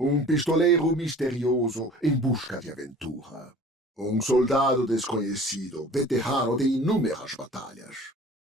Um pistoleiro misterioso em busca de aventura. Um soldado desconhecido, veterano de inúmeras batalhas.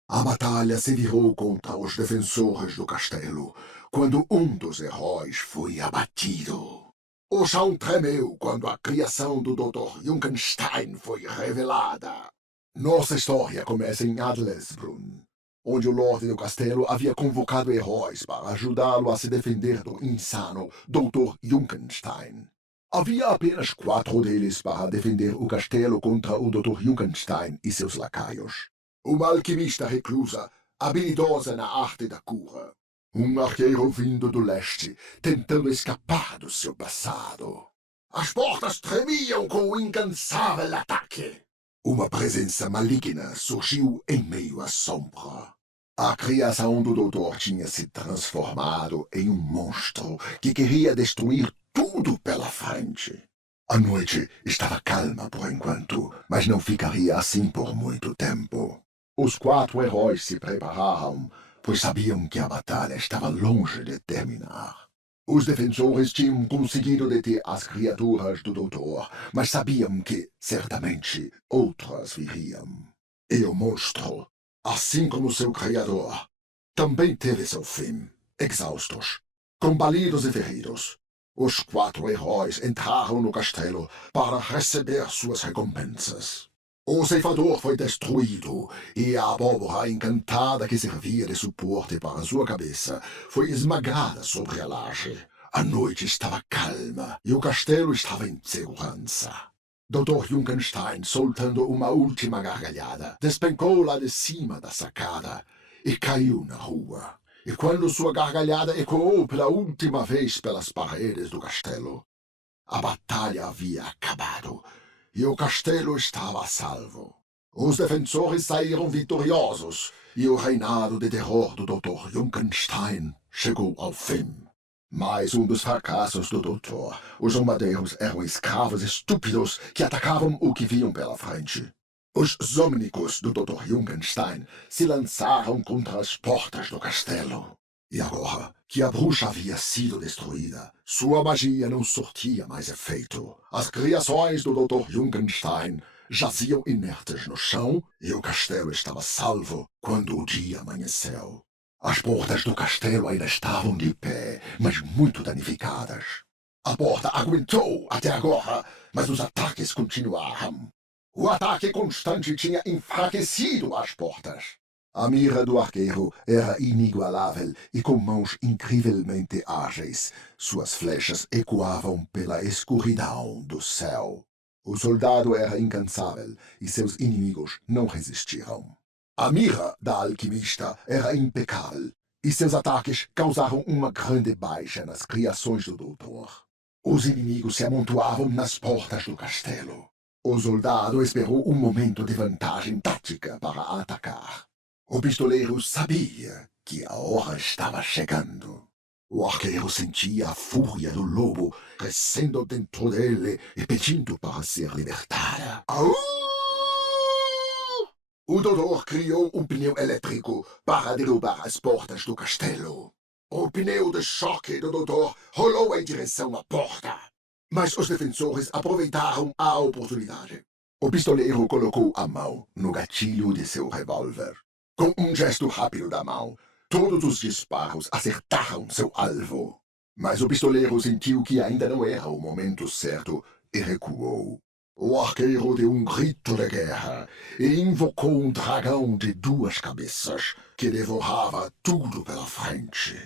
A batalha se virou contra os defensores do castelo, quando um dos heróis foi abatido. O chão tremeu quando a criação do Dr. Junkenstein foi revelada. Nossa história começa em Adlersbrunn, onde o Lorde do Castelo havia convocado heróis para ajudá-lo a se defender do insano Dr. Junkenstein. Havia apenas 4 deles para defender o castelo contra o Dr. Junkenstein e seus lacaios. Uma alquimista reclusa, habilidosa na arte da cura. Um arqueiro vindo do leste, tentando escapar do seu passado. As portas tremiam com o incansável ataque. Uma presença maligna surgiu em meio à sombra. A criação do doutor tinha se transformado em um monstro que queria destruir tudo pela frente. A noite estava calma por enquanto, mas não ficaria assim por muito tempo. Os 4 heróis se prepararam, pois sabiam que a batalha estava longe de terminar. Os defensores tinham conseguido deter as criaturas do doutor, mas sabiam que, certamente, outras viriam. E o monstro, assim como seu criador, também teve seu fim, exaustos, combalidos e feridos. Os 4 heróis entraram no castelo para receber suas recompensas. O ceifador foi destruído e a abóbora encantada que servia de suporte para sua cabeça foi esmagada sobre a laje. A noite estava calma e o castelo estava em segurança. Dr. Junkenstein, soltando uma última gargalhada, despencou lá de cima da sacada e caiu na rua. E quando sua gargalhada ecoou pela última vez pelas paredes do castelo, a batalha havia acabado. E o castelo estava a salvo. Os defensores saíram vitoriosos e o reinado de terror do Dr. Junkenstein chegou ao fim. Mais um dos fracassos do doutor. Os zombadeiros eram escravos estúpidos que atacavam o que viam pela frente. Os zômnicos do Dr. Junkenstein se lançaram contra as portas do castelo. E agora que a bruxa havia sido destruída, sua magia não surtia mais efeito. As criações do Dr. Junkenstein jaziam inertes no chão e o castelo estava salvo quando o dia amanheceu. As portas do castelo ainda estavam de pé, mas muito danificadas. A porta aguentou até agora, mas os ataques continuaram. O ataque constante tinha enfraquecido as portas. A mira do arqueiro era inigualável e com mãos incrivelmente ágeis. Suas flechas ecoavam pela escuridão do céu. O soldado era incansável e seus inimigos não resistiram. A mira da alquimista era impecável e seus ataques causaram uma grande baixa nas criações do doutor. Os inimigos se amontoavam nas portas do castelo. O soldado esperou um momento de vantagem tática para atacar. O pistoleiro sabia que a hora estava chegando. O arqueiro sentia a fúria do lobo crescendo dentro dele e pedindo para ser libertada. Au! O doutor criou um pneu elétrico para derrubar as portas do castelo. O pneu de choque do doutor rolou em direção à porta. Mas os defensores aproveitaram a oportunidade. O pistoleiro colocou a mão no gatilho de seu revólver. Com um gesto rápido da mão, todos os disparos acertaram seu alvo. Mas o pistoleiro sentiu que ainda não era o momento certo e recuou. O arqueiro deu um grito de guerra e invocou um dragão de 2 cabeças que devorava tudo pela frente.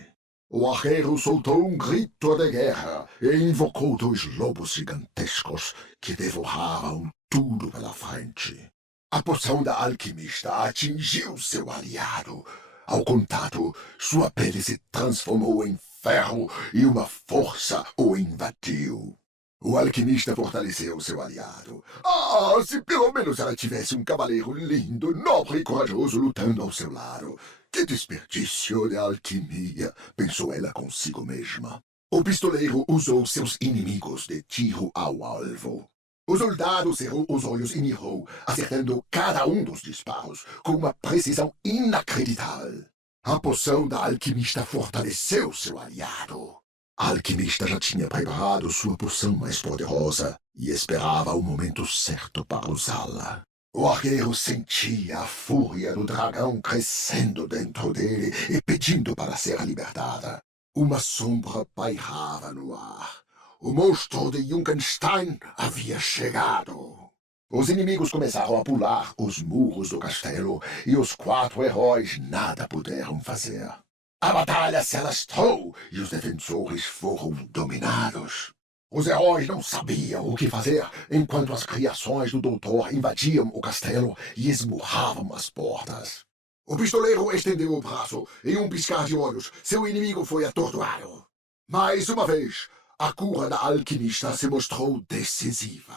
O arqueiro soltou um grito de guerra e invocou 2 lobos gigantescos que devoravam tudo pela frente. A poção da alquimista atingiu seu aliado. Ao contato, sua pele se transformou em ferro e uma força o invadiu. O alquimista fortaleceu seu aliado. Ah, se pelo menos ela tivesse um cavaleiro lindo, nobre e corajoso lutando ao seu lado. Que desperdício de alquimia, pensou ela consigo mesma. O pistoleiro usou seus inimigos de tiro ao alvo. O soldado cerrou os olhos e mirou, acertando cada um dos disparos com uma precisão inacreditável. A poção da alquimista fortaleceu seu aliado. A alquimista já tinha preparado sua poção mais poderosa e esperava o momento certo para usá-la. O arqueiro sentia a fúria do dragão crescendo dentro dele e pedindo para ser libertada. Uma sombra pairava no ar. O monstro de Junkenstein havia chegado. Os inimigos começaram a pular os muros do castelo e os 4 heróis nada puderam fazer. A batalha se alastrou e os defensores foram dominados. Os heróis não sabiam o que fazer enquanto as criações do doutor invadiam o castelo e esmurravam as portas. O pistoleiro estendeu o braço e, em um piscar de olhos, seu inimigo foi atordoado. Mais uma vez, a cura da alquimista se mostrou decisiva.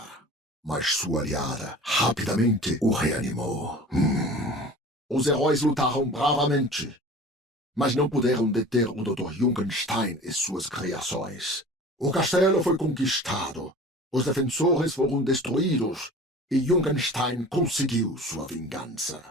Mas sua aliada rapidamente o reanimou. Os heróis lutaram bravamente, mas não puderam deter o Dr. Junkenstein e suas criações. O castelo foi conquistado, os defensores foram destruídos e Junkenstein conseguiu sua vingança.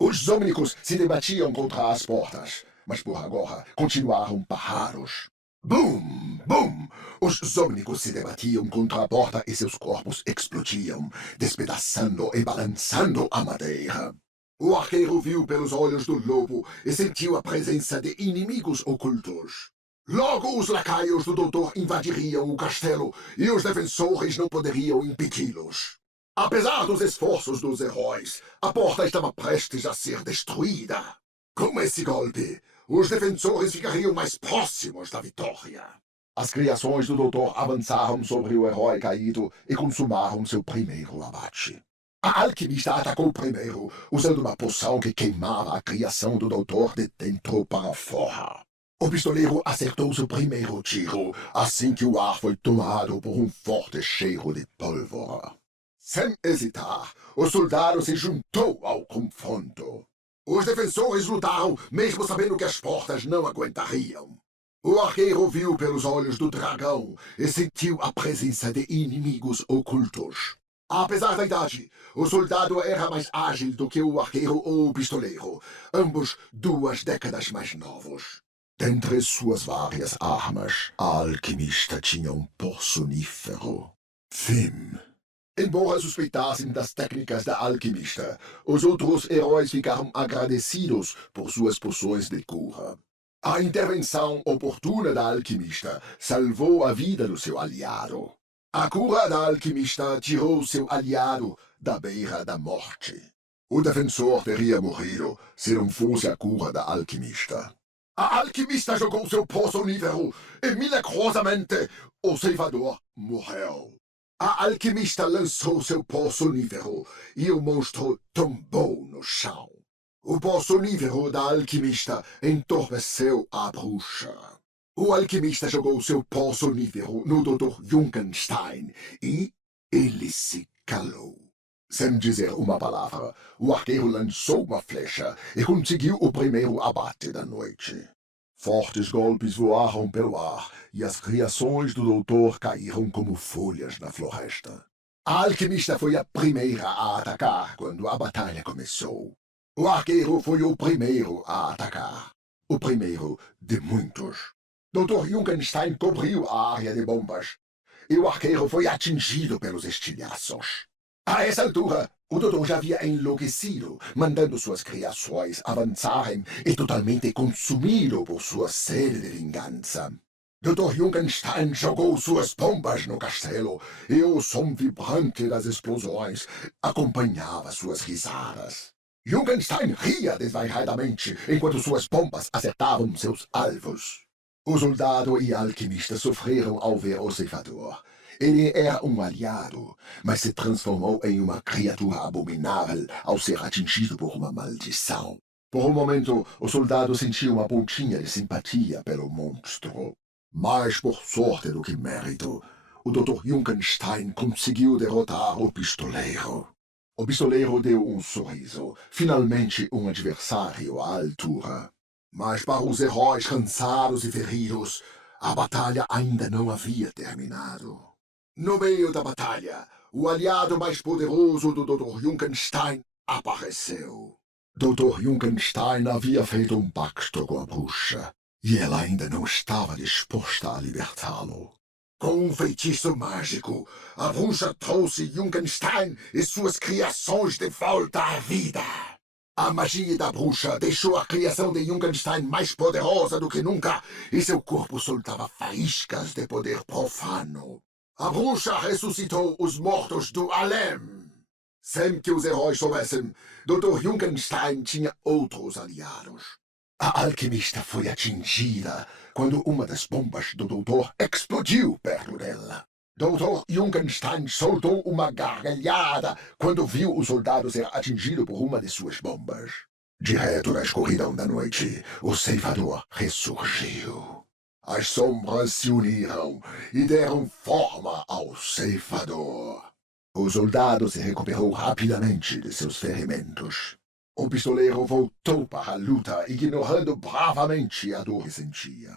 Os Zômnicos se debatiam contra as portas, mas por agora continuaram parados. Bum! Bum! Os Zômnicos se debatiam contra a porta e seus corpos explodiam, despedaçando e balançando a madeira. O arqueiro viu pelos olhos do lobo e sentiu a presença de inimigos ocultos. Logo os lacaios do doutor invadiriam o castelo e os defensores não poderiam impedi-los. Apesar dos esforços dos heróis, a porta estava prestes a ser destruída. Com esse golpe, os defensores ficariam mais próximos da vitória. As criações do doutor avançaram sobre o herói caído e consumaram seu primeiro abate. A alquimista atacou primeiro, usando uma poção que queimava a criação do doutor de dentro para fora. O pistoleiro acertou seu primeiro tiro, assim que o ar foi tomado por um forte cheiro de pólvora. Sem hesitar, o soldado se juntou ao confronto. Os defensores lutaram, mesmo sabendo que as portas não aguentariam. O arqueiro viu pelos olhos do dragão e sentiu a presença de inimigos ocultos. Apesar da idade, o soldado era mais ágil do que o arqueiro ou o pistoleiro, ambos 2 décadas mais novos. Dentre suas várias armas, a alquimista tinha um porçonífero. Fim. Embora suspeitassem das técnicas da alquimista, os outros heróis ficaram agradecidos por suas poções de cura. A intervenção oportuna da alquimista salvou a vida do seu aliado. A cura da alquimista tirou seu aliado da beira da morte. O defensor teria morrido se não fosse a cura da alquimista. A alquimista jogou seu porçonífero e, milagrosamente, o ceifador morreu. A alquimista lançou seu porçonífero e o monstro tombou no chão. O porçonífero da alquimista entorpeceu a bruxa. O alquimista jogou seu porçonífero no Dr. Junkenstein e ele se calou. Sem dizer uma palavra, o arqueiro lançou uma flecha e conseguiu o primeiro abate da noite. Fortes golpes voaram pelo ar e as criações do doutor caíram como folhas na floresta. A alquimista foi a primeira a atacar quando a batalha começou. O arqueiro foi o primeiro a atacar. O primeiro de muitos. Dr. Junkenstein cobriu a área de bombas e o arqueiro foi atingido pelos estilhaços. A essa altura, o doutor já havia enlouquecido, mandando suas criações avançarem e totalmente consumido por sua sede de vingança. Dr. Junkenstein jogou suas bombas no castelo e o som vibrante das explosões acompanhava suas risadas. Junkenstein ria desvairadamente enquanto suas bombas acertavam seus alvos. O soldado e a alquimista sofreram ao ver o ceifador. Ele era um aliado, mas se transformou em uma criatura abominável ao ser atingido por uma maldição. Por um momento, o soldado sentiu uma pontinha de simpatia pelo monstro. Mais por sorte do que mérito, o Dr. Junkenstein conseguiu derrotar o pistoleiro. O pistoleiro deu um sorriso, finalmente um adversário à altura. Mas para os heróis cansados e feridos, a batalha ainda não havia terminado. No meio da batalha, o aliado mais poderoso do Dr. Junkenstein apareceu. Dr. Junkenstein havia feito um pacto com a bruxa e ela ainda não estava disposta a libertá-lo. Com um feitiço mágico, a bruxa trouxe Junkenstein e suas criações de volta à vida. A magia da bruxa deixou a criação de Junkenstein mais poderosa do que nunca e seu corpo soltava faíscas de poder profano. A bruxa ressuscitou os mortos do além. Sem que os heróis soubessem, Dr. Junkenstein tinha outros aliados. A alquimista foi atingida quando uma das bombas do doutor explodiu perto dela. Dr. Junkenstein soltou uma gargalhada quando viu o soldado ser atingido por uma de suas bombas. Direto da escuridão da noite, o ceifador ressurgiu. As sombras se uniram e deram forma ao ceifador. O soldado se recuperou rapidamente de seus ferimentos. O pistoleiro voltou para a luta, ignorando bravamente a dor que sentia.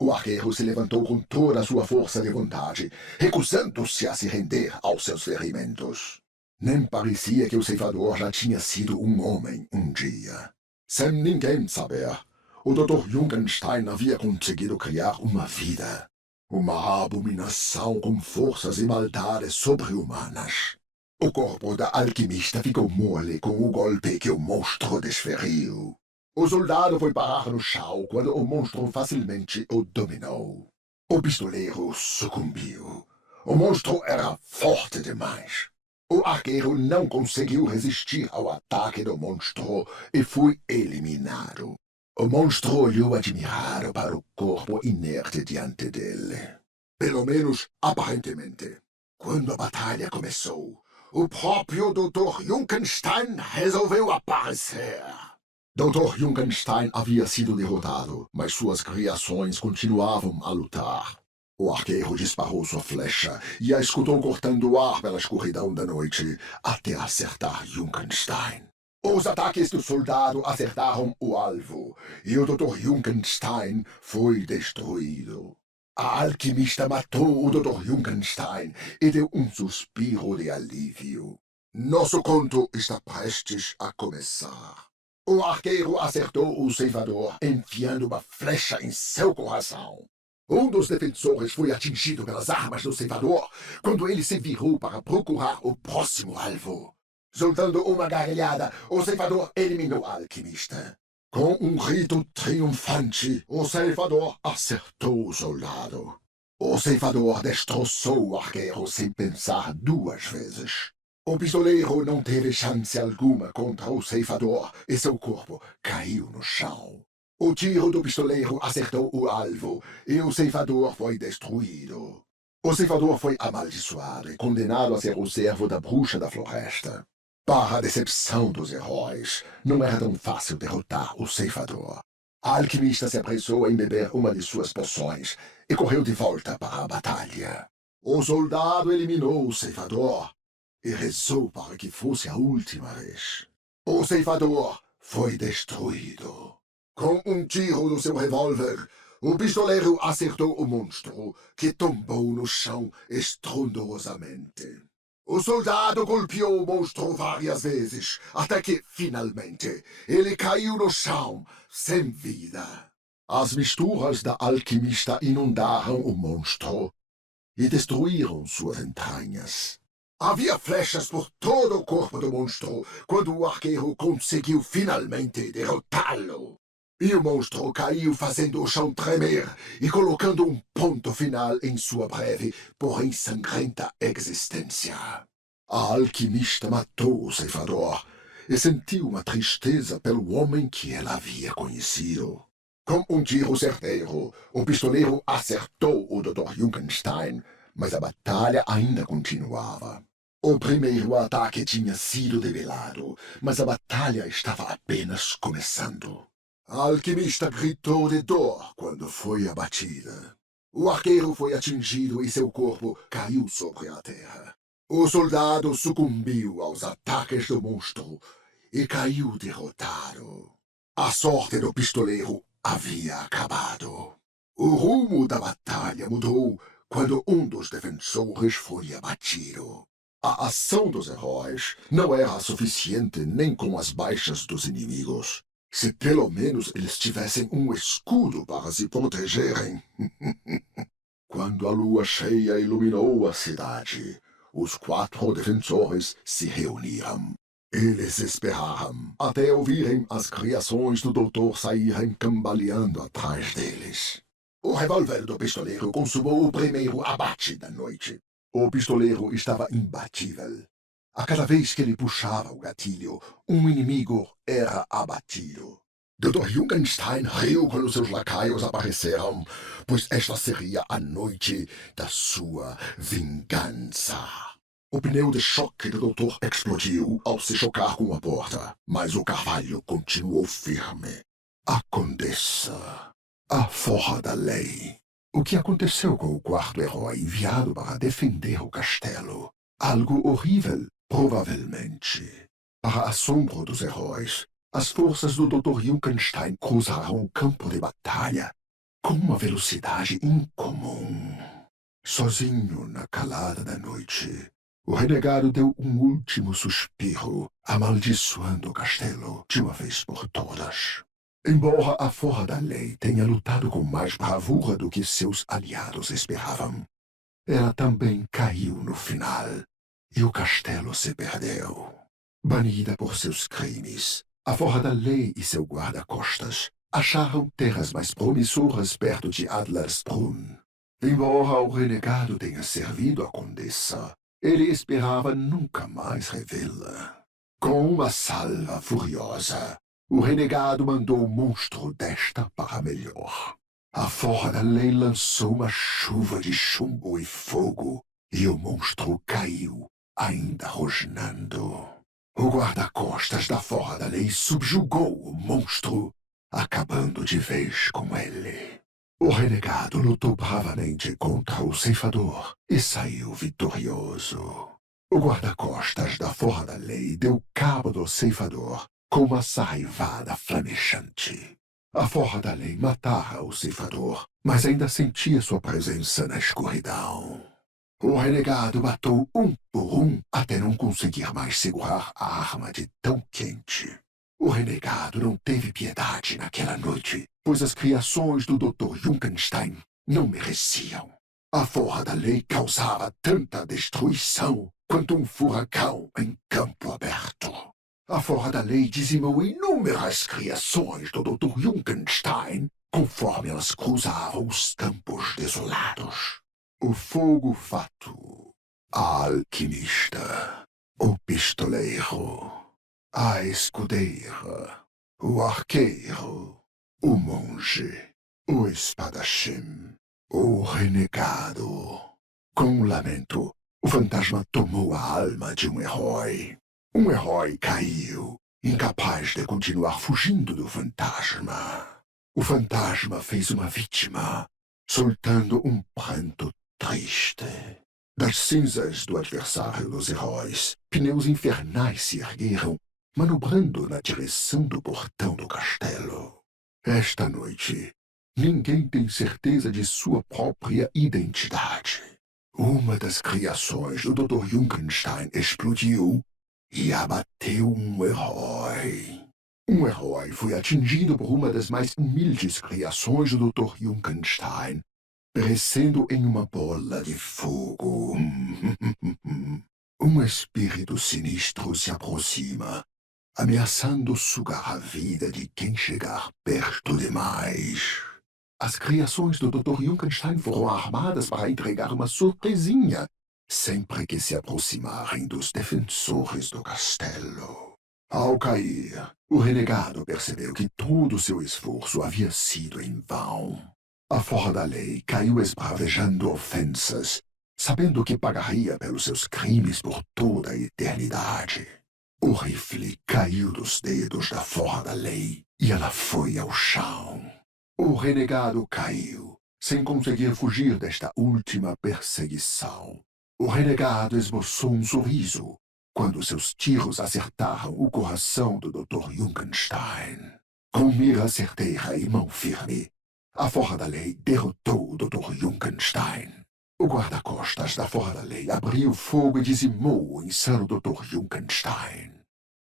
O arqueiro se levantou com toda a sua força de vontade, recusando-se a se render aos seus ferimentos. Nem parecia que o ceifador já tinha sido um homem um dia. Sem ninguém saber, o Dr. Junkenstein havia conseguido criar uma vida. Uma abominação com forças e maldades sobre-humanas. O corpo da alquimista ficou mole com o golpe que o monstro desferiu. O soldado foi parar no chão quando o monstro facilmente o dominou. O pistoleiro sucumbiu. O monstro era forte demais. O arqueiro não conseguiu resistir ao ataque do monstro e foi eliminado. O monstro olhou admirado para o corpo inerte diante dele. Pelo menos, aparentemente. Quando a batalha começou, o próprio Dr. Junkenstein resolveu aparecer. Dr. Junkenstein havia sido derrotado, mas suas criações continuavam a lutar. O arqueiro disparou sua flecha e a escutou cortando o ar pela escuridão da noite até acertar Junkenstein. Os ataques do soldado acertaram o alvo e o Dr. Junkenstein foi destruído. A alquimista matou o Dr. Junkenstein e deu um suspiro de alívio. Nosso conto está prestes a começar. O arqueiro acertou o ceifador, enfiando uma flecha em seu coração. Um dos defensores foi atingido pelas armas do ceifador quando ele se virou para procurar o próximo alvo. Soltando uma gargalhada, o ceifador eliminou a alquimista. Com um grito triunfante, o ceifador acertou o soldado. O ceifador destroçou o arqueiro sem pensar duas vezes. O pistoleiro não teve chance alguma contra o ceifador e seu corpo caiu no chão. O tiro do pistoleiro acertou o alvo e o ceifador foi destruído. O ceifador foi amaldiçoado e condenado a ser o servo da bruxa da floresta. Para a decepção dos heróis, não era tão fácil derrotar o ceifador. A alquimista se apressou em beber uma de suas poções e correu de volta para a batalha. O soldado eliminou o ceifador e rezou para que fosse a última vez. O ceifador foi destruído. Com um tiro do seu revólver, o pistoleiro acertou o monstro, que tombou no chão estrondosamente. O soldado golpeou o monstro várias vezes, até que, finalmente, ele caiu no chão, sem vida. As misturas da alquimista inundaram o monstro e destruíram suas entranhas. Havia flechas por todo o corpo do monstro quando o arqueiro conseguiu finalmente derrotá-lo. E o monstro caiu fazendo o chão tremer e colocando um ponto final em sua breve, porém sangrenta existência. A alquimista matou o ceifador e sentiu uma tristeza pelo homem que ela havia conhecido. Com um tiro certeiro, o pistoleiro acertou o Dr. Junkenstein, mas a batalha ainda continuava. O primeiro ataque tinha sido debelado, mas a batalha estava apenas começando. A alquimista gritou de dor quando foi abatida. O arqueiro foi atingido e seu corpo caiu sobre a terra. O soldado sucumbiu aos ataques do monstro e caiu derrotado. A sorte do pistoleiro havia acabado. O rumo da batalha mudou quando um dos defensores foi abatido. A ação dos heróis não era suficiente nem com as baixas dos inimigos. Se pelo menos eles tivessem um escudo para se protegerem. Quando a lua cheia iluminou a cidade, os 4 defensores se reuniram. Eles esperaram até ouvirem as criações do doutor saírem cambaleando atrás deles. O revólver do pistoleiro consumou o primeiro abate da noite. O pistoleiro estava imbatível. A cada vez que ele puxava o gatilho, um inimigo era abatido. Dr. Jungenstein riu quando seus lacaios apareceram, pois esta seria a noite da sua vingança. O pneu de choque do doutor explodiu ao se chocar com a porta, mas o carvalho continuou firme. A Condessa. A forra da lei. O que aconteceu com o quarto herói enviado para defender o castelo? Algo horrível, provavelmente. Para assombro dos heróis, as forças do Dr. Jungenstein cruzaram o campo de batalha com uma velocidade incomum. Sozinho na calada da noite, o renegado deu um último suspiro, amaldiçoando o castelo de uma vez por todas. Embora a forra da lei tenha lutado com mais bravura do que seus aliados esperavam, ela também caiu no final, e o castelo se perdeu. Banida por seus crimes, a forra da lei e seu guarda-costas acharam terras mais promissoras perto de Adlersbrunn. Embora o renegado tenha servido a condessa, ele esperava nunca mais revê-la. Com uma salva furiosa, o renegado mandou o monstro desta para melhor. A forra da lei lançou uma chuva de chumbo e fogo, e o monstro caiu, ainda rosnando. O guarda-costas da forra da lei subjugou o monstro, acabando de vez com ele. O renegado lutou bravamente contra o ceifador e saiu vitorioso. O guarda-costas da forra da lei deu cabo do ceifador com uma saivada flamejante. A forra da lei matara o ceifador, mas ainda sentia sua presença na escuridão. O renegado matou um por um até não conseguir mais segurar a arma de tão quente. O renegado não teve piedade naquela noite, pois as criações do Dr. Jungenstein não mereciam. A forra da lei causava tanta destruição quanto um furacão em campo aberto. A forra da lei dizimou inúmeras criações do Dr. Jungenstein conforme elas cruzavam os campos desolados. O fogo-fato, a alquimista, o pistoleiro, a escudeira, o arqueiro, o monge, o espadachim, o renegado. Com um lamento, o fantasma tomou a alma de um herói. Um herói caiu, incapaz de continuar fugindo do fantasma. O fantasma fez uma vítima, soltando um pranto triste. Das cinzas do adversário dos heróis, pneus infernais se ergueram, manobrando na direção do portão do castelo. Esta noite, ninguém tem certeza de sua própria identidade. Uma das criações do Dr. Jungenstein explodiu e abateu um herói. Um herói foi atingido por uma das mais humildes criações do Dr. Jungenstein, perecendo em uma bola de fogo. Um espírito sinistro se aproxima, ameaçando sugar a vida de quem chegar perto demais. As criações do Dr. Jungenstein foram armadas para entregar uma surpresinha sempre que se aproximarem dos defensores do castelo. Ao cair, o renegado percebeu que todo seu esforço havia sido em vão. A forra da lei caiu esbravejando ofensas, sabendo que pagaria pelos seus crimes por toda a eternidade. O rifle caiu dos dedos da forra da lei e ela foi ao chão. O renegado caiu, sem conseguir fugir desta última perseguição. O renegado esboçou um sorriso quando seus tiros acertaram o coração do Dr. Jungenstein. Com mira certeira e mão firme, a forra da lei derrotou o Dr. Jungenstein. O guarda-costas da forra da lei abriu fogo e dizimou o insano Dr. Jungenstein.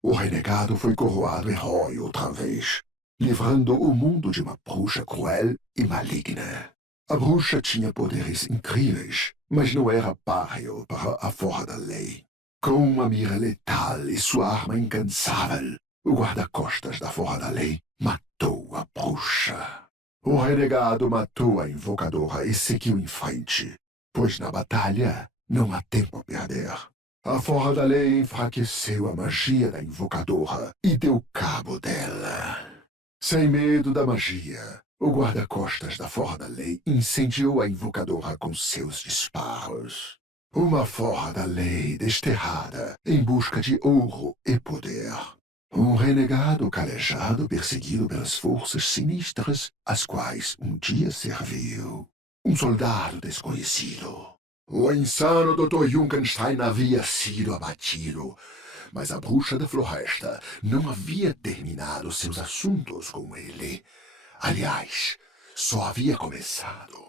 O renegado foi coroado herói outra vez, livrando o mundo de uma bruxa cruel e maligna. A bruxa tinha poderes incríveis, mas não era páreo para a forra da lei. Com uma mira letal e sua arma incansável, o guarda-costas da forra da lei matou a bruxa. O renegado matou a invocadora e seguiu em frente, pois na batalha não há tempo a perder. A forra da lei enfraqueceu a magia da invocadora e deu cabo dela. Sem medo da magia, o guarda-costas da forra da lei incendiou a invocadora com seus disparos. Uma forra da lei desterrada em busca de ouro e poder. Um renegado calejado perseguido pelas forças sinistras às quais um dia serviu. Um soldado desconhecido. O insano Dr. Junkenstein havia sido abatido, mas a bruxa da floresta não havia terminado seus assuntos com ele. Aliás, só havia começado.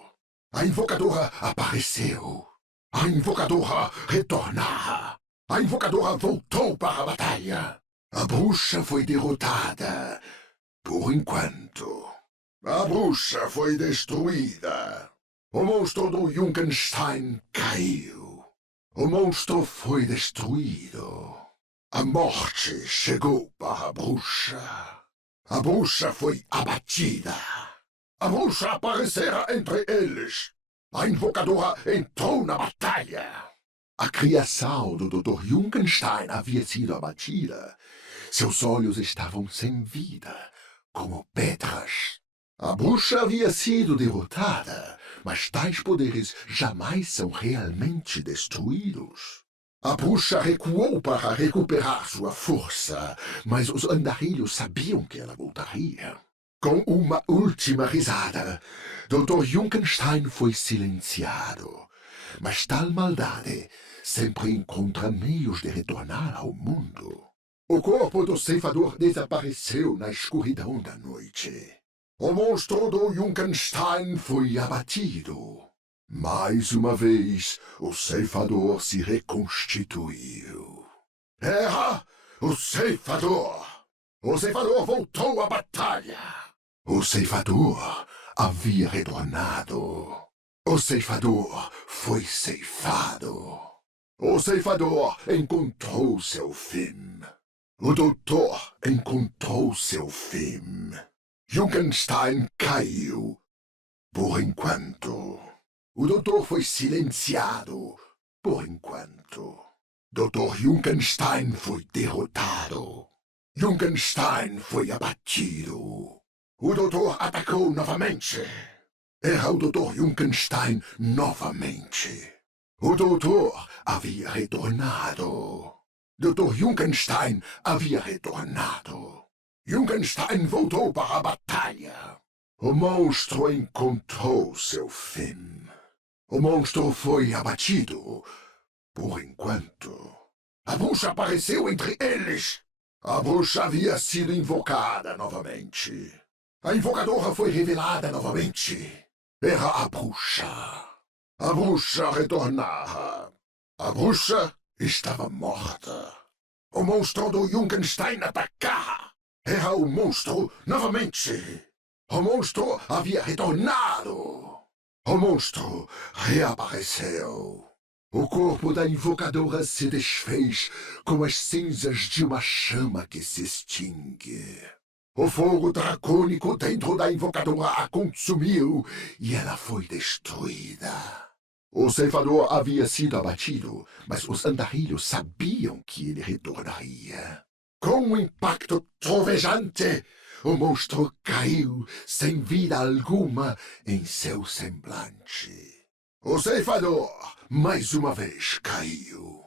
A invocadora apareceu. A invocadora retornara. A invocadora voltou para a batalha. A bruxa foi derrotada. Por enquanto. A bruxa foi destruída. O monstro do Junkenstein caiu. O monstro foi destruído. A morte chegou para a bruxa. A bruxa foi abatida. A bruxa aparecera entre eles. A invocadora entrou na batalha. A criação do Dr. Junkenstein havia sido abatida. Seus olhos estavam sem vida, como pedras. A bruxa havia sido derrotada, mas tais poderes jamais são realmente destruídos. A bruxa recuou para recuperar sua força, mas os andarilhos sabiam que ela voltaria. Com uma última risada, Dr. Junkenstein foi silenciado. Mas tal maldade sempre encontra meios de retornar ao mundo. O corpo do ceifador desapareceu na escuridão da noite. O monstro do Junkenstein foi abatido. Mais uma vez, o ceifador se reconstituiu. Era o ceifador! O ceifador voltou à batalha! O ceifador havia retornado. O ceifador foi ceifado. O ceifador encontrou seu fim. O doutor encontrou seu fim. Junkenstein caiu. Por enquanto. O doutor foi silenciado. Por enquanto. Dr. Junkenstein foi derrotado. Junkenstein foi abatido. O doutor atacou novamente. Era o Dr. Junkenstein novamente. O doutor havia retornado. Dr. Junkenstein havia retornado. Junkenstein voltou para a batalha. O monstro encontrou seu fim. O monstro foi abatido. Por enquanto. A bruxa apareceu entre eles. A bruxa havia sido invocada novamente. A invocadora foi revelada novamente. Era a bruxa. A bruxa retornara. A bruxa estava morta. O monstro do Junkenstein atacava. Era o monstro novamente. O monstro havia retornado. O monstro reapareceu. O corpo da invocadora se desfez com as cinzas de uma chama que se extingue. O fogo dracônico dentro da invocadora a consumiu e ela foi destruída. O ceifador havia sido abatido, mas os andarilhos sabiam que ele retornaria. Com um impacto trovejante, o monstro caiu sem vida alguma em seu semblante. O ceifador, mais uma vez, caiu.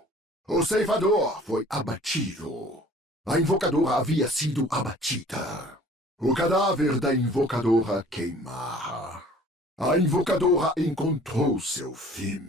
O ceifador foi abatido. A invocadora havia sido abatida. O cadáver da invocadora queimara. A invocadora encontrou seu fim.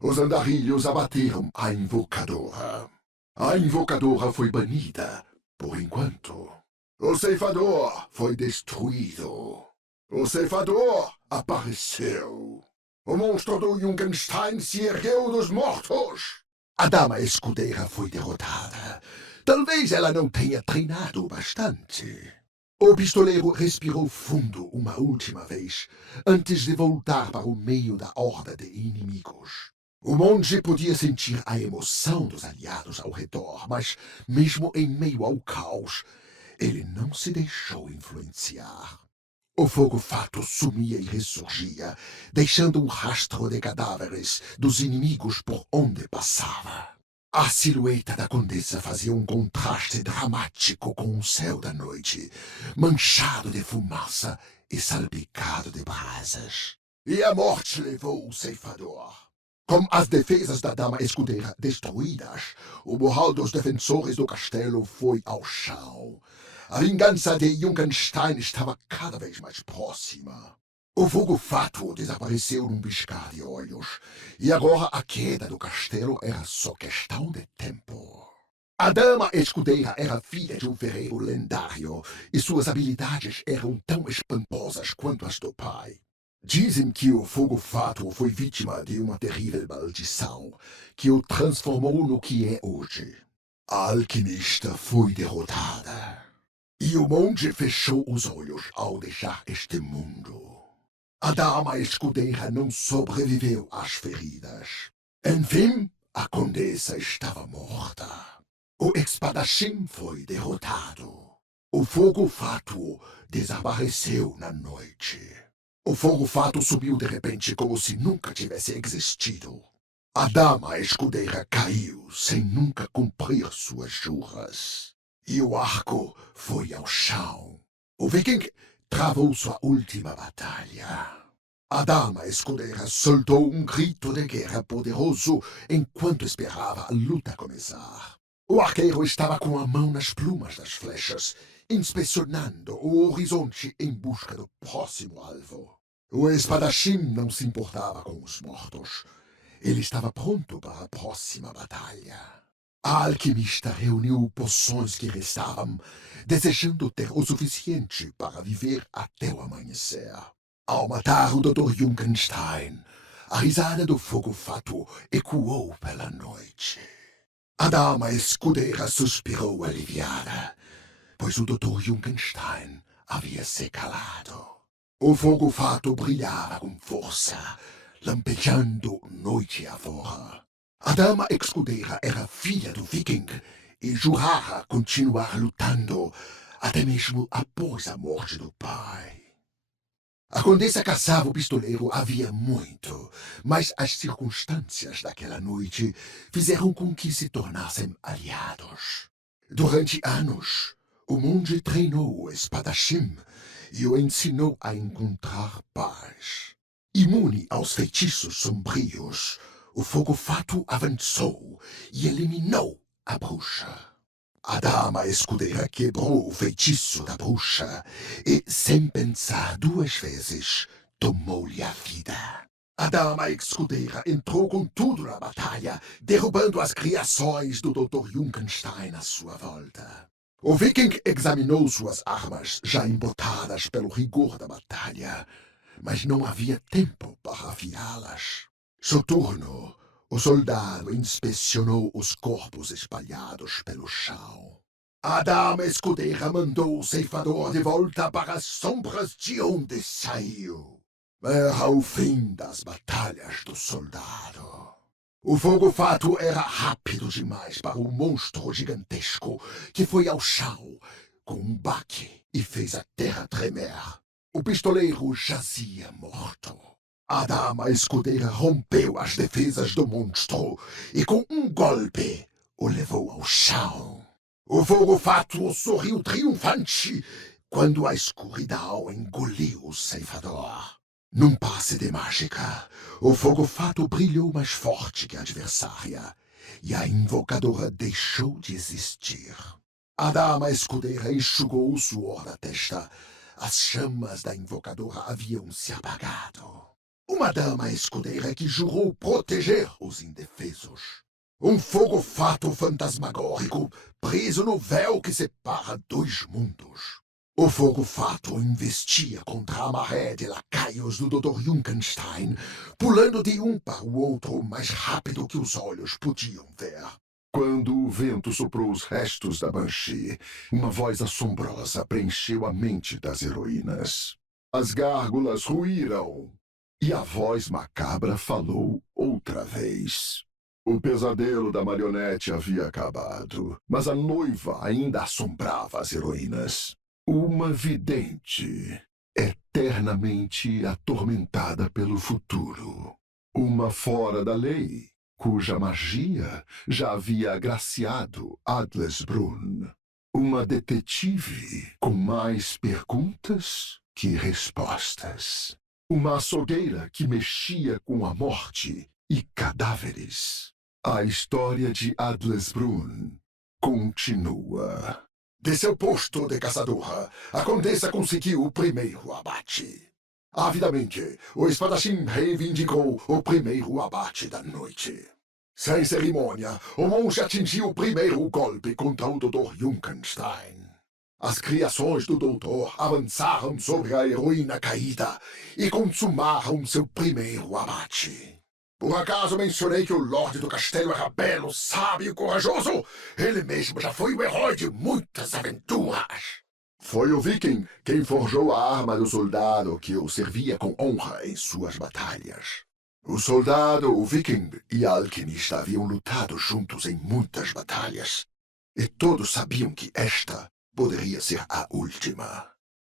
Os andarilhos abateram a invocadora. A invocadora foi banida, por enquanto. O ceifador foi destruído. O ceifador apareceu. O monstro do Junkenstein se ergueu dos mortos. A dama escudeira foi derrotada. Talvez ela não tenha treinado bastante. O pistoleiro respirou fundo uma última vez, antes de voltar para o meio da horda de inimigos. O monge podia sentir a emoção dos aliados ao redor, mas, mesmo em meio ao caos, ele não se deixou influenciar. O fogo-fato sumia e ressurgia, deixando um rastro de cadáveres dos inimigos por onde passava. A silhueta da condessa fazia um contraste dramático com o céu da noite, manchado de fumaça e salpicado de brasas. E a morte levou o ceifador. Com as defesas da dama escudeira destruídas, o moral dos defensores do castelo foi ao chão. A vingança de Junkenstein estava cada vez mais próxima. O fogo-fato desapareceu num piscar de olhos, e agora a queda do castelo era só questão de tempo. A dama escudeira era filha de um ferreiro lendário, e suas habilidades eram tão espantosas quanto as do pai. Dizem que o fogo-fato foi vítima de uma terrível maldição, que o transformou no que é hoje. A alquimista foi derrotada, e o monge fechou os olhos ao deixar este mundo. A dama escudeira não sobreviveu às feridas. Enfim, a condessa estava morta. O espadachim foi derrotado. O fogo-fato desapareceu na noite. O fogo-fato subiu de repente como se nunca tivesse existido. A dama escudeira caiu sem nunca cumprir suas juras. E o arco foi ao chão. O viking travou sua última batalha. A dama escudeira soltou um grito de guerra poderoso enquanto esperava a luta começar. O arqueiro estava com a mão nas plumas das flechas, inspecionando o horizonte em busca do próximo alvo. O espadachim não se importava com os mortos. Ele estava pronto para a próxima batalha. A alquimista reuniu poções que restavam, desejando ter o suficiente para viver até o amanhecer. Ao matar o Dr. Junkenstein, a risada do fogo-fato ecoou pela noite. A dama escudeira suspirou aliviada, pois o Dr. Junkenstein havia se calado. O fogo-fato brilhava com força, lampejando noite afora. A dama escudeira era filha do viking e jurara continuar lutando até mesmo após a morte do pai. A condessa caçava o pistoleiro havia muito, mas as circunstâncias daquela noite fizeram com que se tornassem aliados. Durante anos, o monge treinou o espadachim e o ensinou a encontrar paz. Imune aos feitiços sombrios, o fogo-fato avançou e eliminou a bruxa. A dama escudeira quebrou o feitiço da bruxa e, sem pensar duas vezes, tomou-lhe a vida. A dama escudeira entrou com tudo na batalha, derrubando as criações do Dr. Junkenstein à sua volta. O viking examinou suas armas, já embotadas pelo rigor da batalha, mas não havia tempo para afiá-las. Soturno, o soldado inspecionou os corpos espalhados pelo chão. A dama escudeira mandou o ceifador de volta para as sombras de onde saiu. Era o fim das batalhas do soldado. O fogo-fato era rápido demais para o monstro gigantesco que foi ao chão com um baque e fez a terra tremer. O pistoleiro jazia morto. A dama escudeira rompeu as defesas do monstro e com um golpe o levou ao chão. O fogo-fato sorriu triunfante quando a escuridão engoliu o ceifador. Num passe de mágica, o fogo-fato brilhou mais forte que a adversária e a invocadora deixou de existir. A dama escudeira enxugou o suor da testa. As chamas da invocadora haviam se apagado. Uma dama escudeira que jurou proteger os indefesos. Um fogo-fato fantasmagórico preso no véu que separa dois mundos. O fogo-fato investia contra a maré de lacaios do Dr. Junkenstein, pulando de um para o outro mais rápido que os olhos podiam ver. Quando o vento soprou os restos da Banshee, uma voz assombrosa preencheu a mente das heroínas. As gárgulas ruíram, e a voz macabra falou outra vez. O pesadelo da marionete havia acabado, mas a noiva ainda assombrava as heroínas. Uma vidente, eternamente atormentada pelo futuro. Uma fora da lei, cuja magia já havia agraciado Adlersbrunn. Uma detetive com mais perguntas que respostas. Uma açougueira que mexia com a morte e cadáveres. A história de Adlersbrunn continua. De seu posto de caçadora, a condessa conseguiu o primeiro abate. Avidamente, o espadachim reivindicou o primeiro abate da noite. Sem cerimônia, o monge atingiu o primeiro golpe contra o Dr. Junkenstein. As criações do doutor avançaram sobre a heroína caída e consumaram seu primeiro abate. Por acaso mencionei que o Lorde do Castelo era belo, sábio e corajoso? Ele mesmo já foi o herói de muitas aventuras. Foi o Viking quem forjou a arma do soldado que o servia com honra em suas batalhas. O soldado, o Viking e a alquimista haviam lutado juntos em muitas batalhas. E todos sabiam que esta poderia ser a última.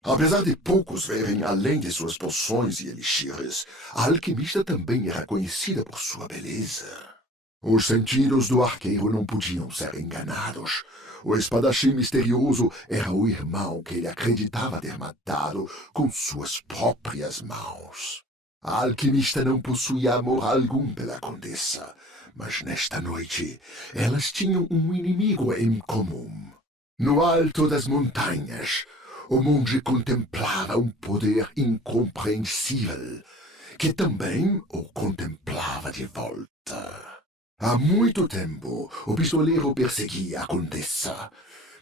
Apesar de poucos verem além de suas poções e elixires, a alquimista também era conhecida por sua beleza. Os sentidos do arqueiro não podiam ser enganados. O espadachim misterioso era o irmão que ele acreditava ter matado com suas próprias mãos. A alquimista não possuía amor algum pela condessa, mas nesta noite elas tinham um inimigo em comum. No alto das montanhas, o monge contemplava um poder incompreensível, que também o contemplava de volta. Há muito tempo, o pistoleiro perseguia a condessa,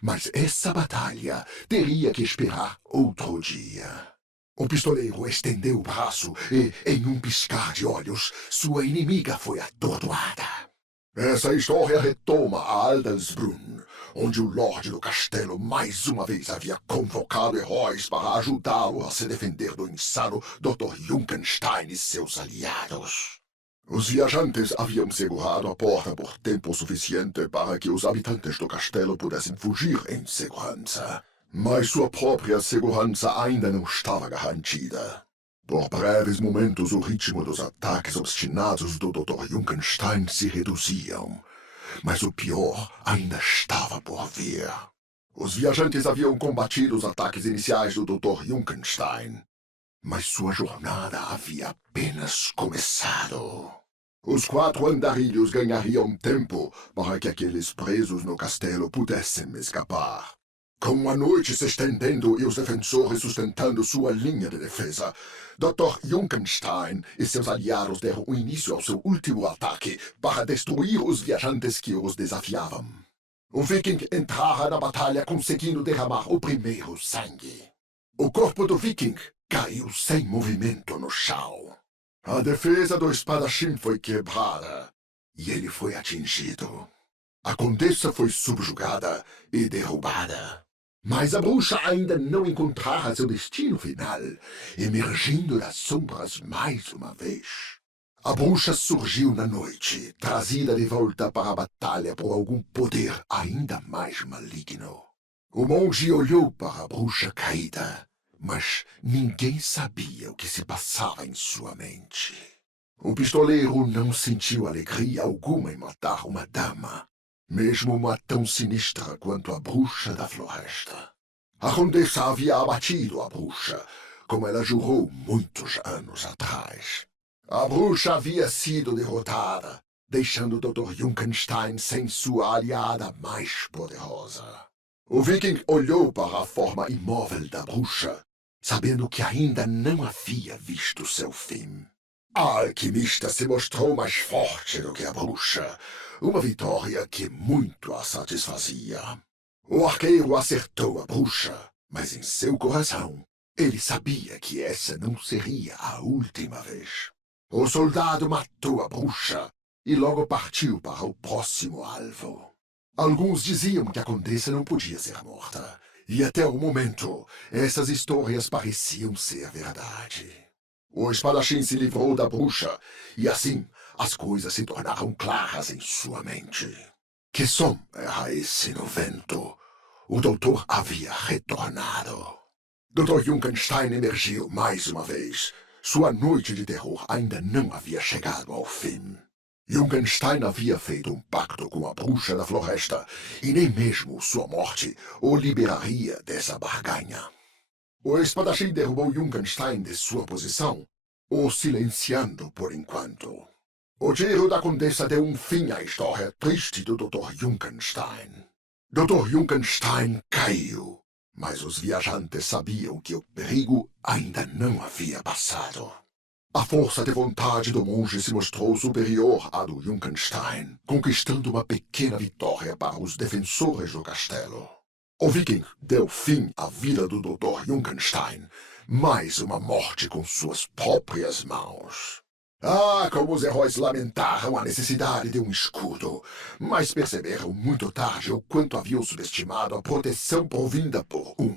mas essa batalha teria que esperar outro dia. O pistoleiro estendeu o braço e, em um piscar de olhos, sua inimiga foi atordoada. Essa história retoma a Adlersbrunn, onde o Lorde do Castelo mais uma vez havia convocado heróis para ajudá-lo a se defender do insano Dr. Junkenstein e seus aliados. Os viajantes haviam segurado a porta por tempo suficiente para que os habitantes do castelo pudessem fugir em segurança. Mas sua própria segurança ainda não estava garantida. Por breves momentos, o ritmo dos ataques obstinados do Dr. Junkenstein se reduziam. Mas o pior ainda estava por vir. Os viajantes haviam combatido os ataques iniciais do Dr. Junkenstein. Mas sua jornada havia apenas começado. Os 4 andarilhos ganhariam tempo para que aqueles presos no castelo pudessem escapar. Com a noite se estendendo e os defensores sustentando sua linha de defesa, Dr. Junkenstein e seus aliados deram início ao seu último ataque para destruir os viajantes que os desafiavam. O Viking entrara na batalha conseguindo derramar o primeiro sangue. O corpo do Viking caiu sem movimento no chão. A defesa do espadachim foi quebrada e ele foi atingido. A condessa foi subjugada e derrubada. Mas a bruxa ainda não encontrara seu destino final, emergindo das sombras mais uma vez. A bruxa surgiu na noite, trazida de volta para a batalha por algum poder ainda mais maligno. O monge olhou para a bruxa caída, mas ninguém sabia o que se passava em sua mente. O pistoleiro não sentiu alegria alguma em matar uma dama, mesmo uma tão sinistra quanto a bruxa da floresta. A condessa havia abatido a bruxa, como ela jurou muitos anos atrás. A bruxa havia sido derrotada, deixando o Dr. Junkenstein sem sua aliada mais poderosa. O Viking olhou para a forma imóvel da bruxa, sabendo que ainda não havia visto seu fim. A alquimista se mostrou mais forte do que a bruxa, uma vitória que muito a satisfazia. O arqueiro acertou a bruxa, mas em seu coração ele sabia que essa não seria a última vez. O soldado matou a bruxa, e logo partiu para o próximo alvo. Alguns diziam que a condessa não podia ser morta, e até o momento essas histórias pareciam ser verdade. O espadachim se livrou da bruxa, e assim as coisas se tornaram claras em sua mente. Que som era esse no vento? O doutor havia retornado. Dr. Junkenstein emergiu mais uma vez. Sua noite de terror ainda não havia chegado ao fim. Junkenstein havia feito um pacto com a bruxa da floresta, e nem mesmo sua morte o liberaria dessa barganha. O espadachim derrubou Junkenstein de sua posição, o silenciando por enquanto. O tiro da condessa deu um fim à história triste do Dr. Junkenstein. Dr. Junkenstein caiu, mas os viajantes sabiam que o perigo ainda não havia passado. A força de vontade do monge se mostrou superior à do Junkenstein, conquistando uma pequena vitória para os defensores do castelo. O viking deu fim à vida do Dr. Junkenstein, mais uma morte com suas próprias mãos. Ah, como os heróis lamentaram a necessidade de um escudo, mas perceberam muito tarde o quanto haviam subestimado a proteção provinda por um.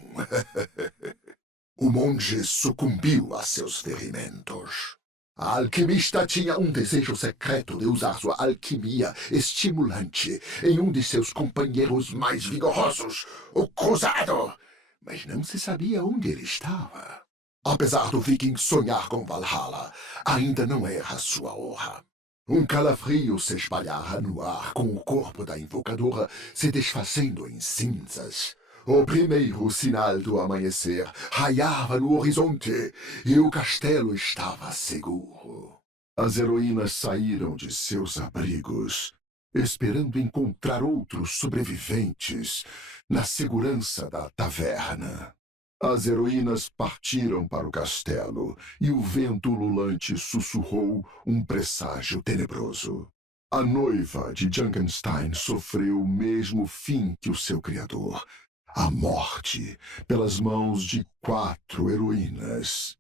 O monge sucumbiu a seus ferimentos. A alquimista tinha um desejo secreto de usar sua alquimia estimulante em um de seus companheiros mais vigorosos, o cruzado, mas não se sabia onde ele estava. Apesar do viking sonhar com Valhalla, ainda não era sua hora. Um calafrio se espalhara no ar com o corpo da invocadora se desfazendo em cinzas. O primeiro sinal do amanhecer raiava no horizonte e o castelo estava seguro. As heroínas saíram de seus abrigos, esperando encontrar outros sobreviventes na segurança da taverna. As heroínas partiram para o castelo, e o vento ululante sussurrou um presságio tenebroso. A noiva de Junkenstein sofreu o mesmo fim que o seu criador, a morte pelas mãos de 4 heroínas.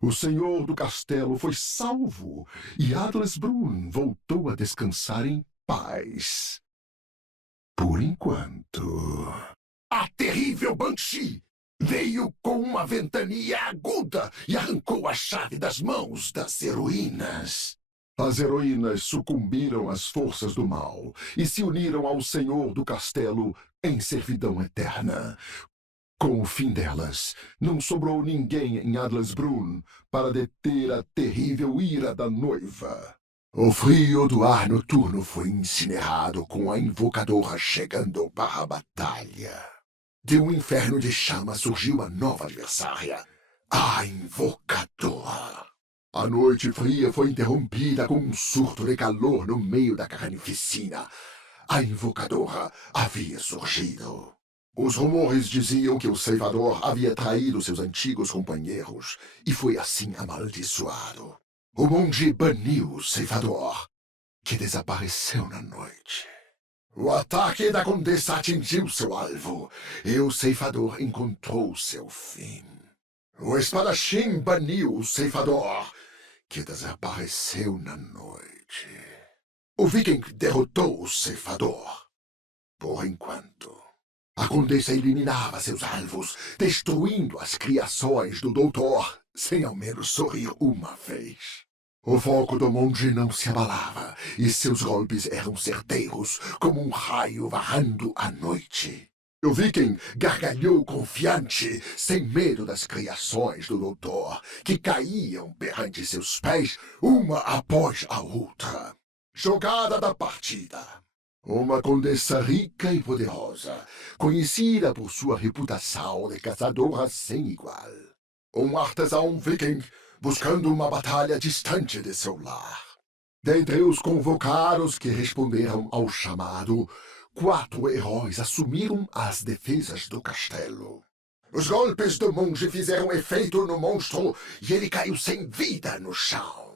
O senhor do castelo foi salvo, e Adlersbrunn voltou a descansar em paz. Por enquanto. A terrível Banshee veio com uma ventania aguda e arrancou a chave das mãos das heroínas. As heroínas sucumbiram às forças do mal e se uniram ao senhor do castelo em servidão eterna. Com o fim delas, não sobrou ninguém em Adlersbrunn para deter a terrível ira da noiva. O frio do ar noturno foi incinerado com a invocadora chegando para a batalha. De um inferno de chama surgiu a nova adversária, a invocadora. A noite fria foi interrompida com um surto de calor no meio da carnificina. A invocadora havia surgido. Os rumores diziam que o ceifador havia traído seus antigos companheiros e foi assim amaldiçoado. O monge baniu o ceifador, que desapareceu na noite. O ataque da condessa atingiu seu alvo, e o ceifador encontrou seu fim. O espadachim baniu o ceifador, que desapareceu na noite. O viking derrotou o ceifador. Por enquanto, a condessa eliminava seus alvos, destruindo as criações do doutor, sem ao menos sorrir uma vez. O foco do monge não se abalava, e seus golpes eram certeiros, como um raio varrendo a noite. O viking gargalhou confiante, sem medo das criações do doutor, que caíam perante seus pés, uma após a outra. Jogada da partida. Uma condessa rica e poderosa, conhecida por sua reputação de caçadora sem igual. Um artesão viking buscando uma batalha distante de seu lar. Dentre os convocados que responderam ao chamado, 4 heróis assumiram as defesas do castelo. Os golpes do monge fizeram efeito no monstro e ele caiu sem vida no chão.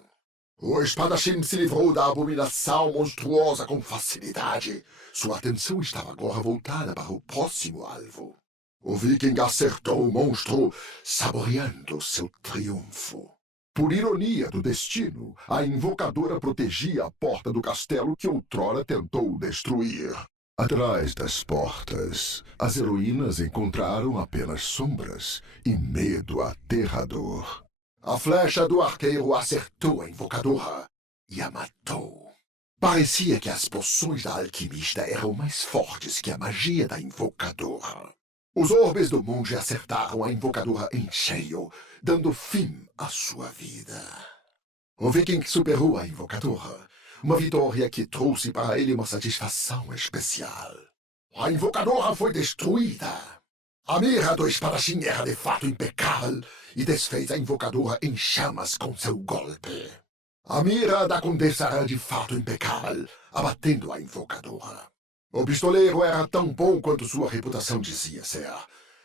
O espadachim se livrou da abominação monstruosa com facilidade. Sua atenção estava agora voltada para o próximo alvo. O viking acertou o monstro, saboreando seu triunfo. Por ironia do destino, a invocadora protegia a porta do castelo que outrora tentou destruir. Atrás das portas, as heroínas encontraram apenas sombras e medo aterrador. A flecha do arqueiro acertou a invocadora e a matou. Parecia que as poções da alquimista eram mais fortes que a magia da invocadora. Os orbes do monge acertaram a invocadora em cheio, dando fim à sua vida. O viking superou a invocadora, uma vitória que trouxe para ele uma satisfação especial. A invocadora foi destruída. A mira do espadachim era de fato impecável e desfez a invocadora em chamas com seu golpe. A mira da condessa era de fato impecável, abatendo a invocadora. O pistoleiro era tão bom quanto sua reputação dizia ser,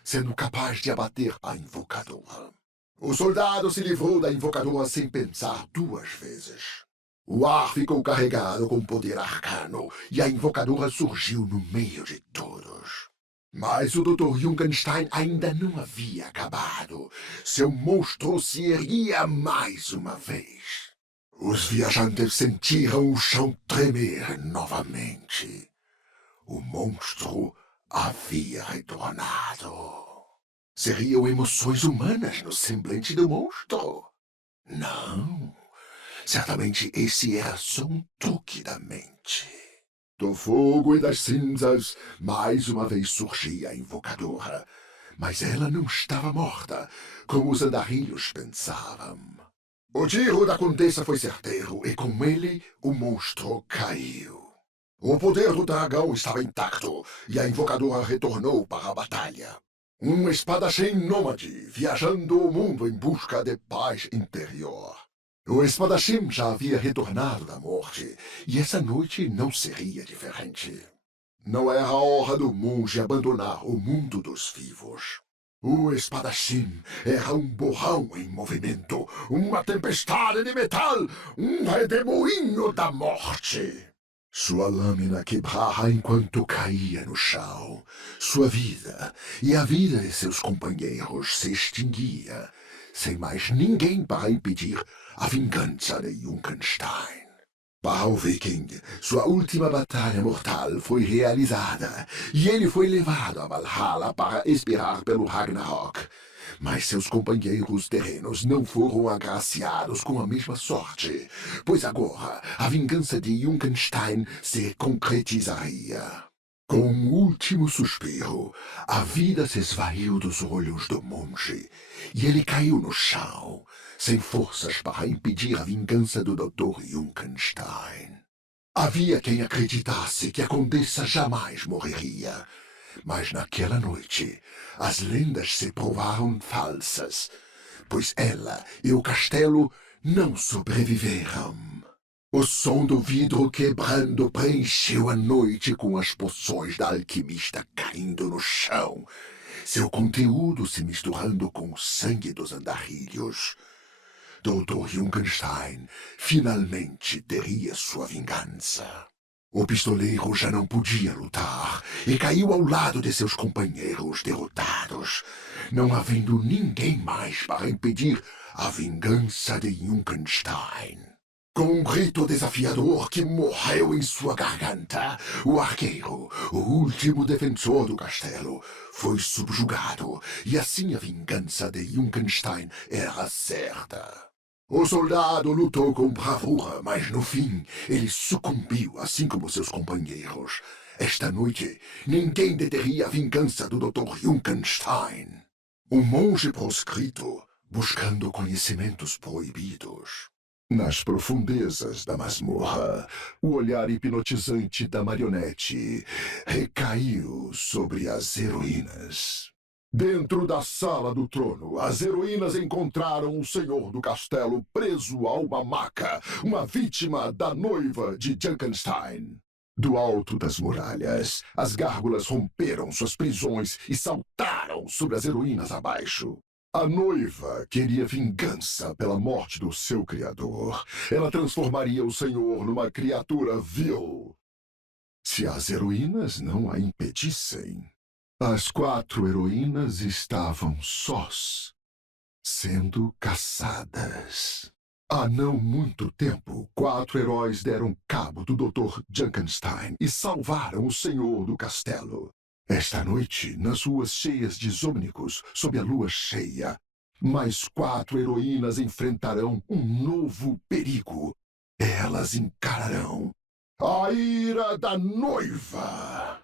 sendo capaz de abater a invocadora. O soldado se livrou da invocadora sem pensar duas vezes. O ar ficou carregado com poder arcano e a invocadora surgiu no meio de todos. Mas o Dr. Junkenstein ainda não havia acabado. Seu monstro se erguia mais uma vez. Os viajantes sentiram o chão tremer novamente. O monstro havia retornado. Seriam emoções humanas no semblante do monstro? Não. Certamente esse era só um truque da mente. Do fogo e das cinzas, mais uma vez surgia a invocadora. Mas ela não estava morta, como os andarilhos pensavam. O tiro da condessa foi certeiro e com ele o monstro caiu. O poder do dragão estava intacto e a invocadora retornou para a batalha. Um espadachim nômade viajando o mundo em busca de paz interior. O espadachim já havia retornado da morte e essa noite não seria diferente. Não era a hora do monge abandonar o mundo dos vivos. O espadachim era um borrão em movimento, uma tempestade de metal, um redemoinho da morte. Sua lâmina quebrava enquanto caía no chão. Sua vida e a vida de seus companheiros se extinguia, sem mais ninguém para impedir a vingança de Junkenstein. Para o viking, sua última batalha mortal foi realizada e ele foi levado a Valhalla para esperar pelo Ragnarok. Mas seus companheiros terrenos não foram agraciados com a mesma sorte, pois agora a vingança de Junkenstein se concretizaria. Com um último suspiro, a vida se esvaiu dos olhos do monge e ele caiu no chão, sem forças para impedir a vingança do Dr. Junkenstein. Havia quem acreditasse que a condessa jamais morreria. Mas naquela noite, as lendas se provaram falsas, pois ela e o castelo não sobreviveram. O som do vidro quebrando preencheu a noite com as poções da alquimista caindo no chão, seu conteúdo se misturando com o sangue dos andarilhos. Dr. Junkenstein finalmente teria sua vingança. O pistoleiro já não podia lutar e caiu ao lado de seus companheiros derrotados, não havendo ninguém mais para impedir a vingança de Junkenstein. Com um grito desafiador que morreu em sua garganta, o arqueiro, o último defensor do castelo, foi subjugado e assim a vingança de Junkenstein era certa. O soldado lutou com bravura, mas no fim ele sucumbiu, assim como seus companheiros. Esta noite, ninguém deteria a vingança do Dr. Junkenstein. Um monge proscrito, buscando conhecimentos proibidos. Nas profundezas da masmorra, o olhar hipnotizante da marionete recaiu sobre as heroínas. Dentro da sala do trono, as heroínas encontraram o senhor do castelo preso a uma maca, uma vítima da noiva de Junkenstein. Do alto das muralhas, as gárgulas romperam suas prisões e saltaram sobre as heroínas abaixo. A noiva queria vingança pela morte do seu criador. Ela transformaria o senhor numa criatura vil, se as heroínas não a impedissem. As 4 heroínas estavam sós. sendo caçadas. Há não muito tempo, 4 heróis deram cabo do Dr. Junkenstein e salvaram o senhor do castelo. Esta noite, nas ruas cheias de Zônicos, sob a lua cheia, mais 4 heroínas enfrentarão um novo perigo. Elas encararão a ira da noiva.